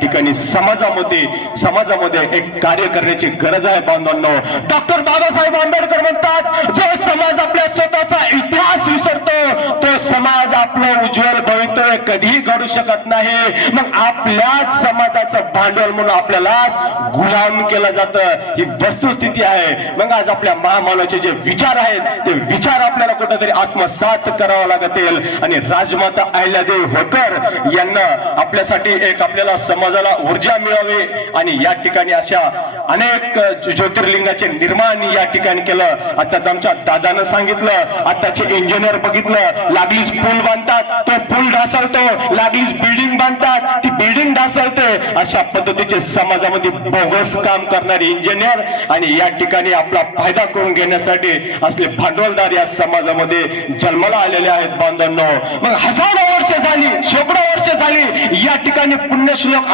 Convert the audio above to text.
ठिकाणी समाजामध्ये एक कार्य करण्याची गरज आहे बांधवांनो. डॉक्टर बाबासाहेब आंबेडकर म्हणतात, जो समाज आपल्या स्वतःचा इतिहास विसरतो तो समाज आपलं उज्ज्वल भवितव्य कधीही घडू शकत नाही. मग आपल्याच समाजाचं भांडवल म्हणून आपल्यालाच गुलाम केलं जातं, ही वस्तुस्थिती आहे. मग आज आपल्या महामानवाचे जे विचार आहेत ते विचार आपल्याला कुठेतरी आत्मसात करावा लागतील आणि राजमाता अहिल्यादेवी होळकर यांना आपल्यासाठी एक आपल्याला समाजाला ऊर्जा मिळावी आणि या ठिकाणी अशा अनेक ज्योतिर्लिंगाचे निर्माण या ठिकाणी केलं. आताच आमच्या दादानं सांगितलं, आताचे इंजिनियर बघितलं, लागलीच पूल बांधतात तो पूल ढासळतो, लागलीच बिल्डिंग बांधतात ती बिल्डिंग ढासळते. अशा पद्धतीचे समाजामध्ये बोगस काम करणारे इंजिनियर आणि या ठिकाणी आपला फायदा करून घेण्यासाठी असले भांडवलदार या समाजामध्ये जन्माला आलेले आहेत बांधवांनो. मग हजारो वर्ष झाली, शेकडो वर्ष झाली या ठिकाणी पुण्यश्लोक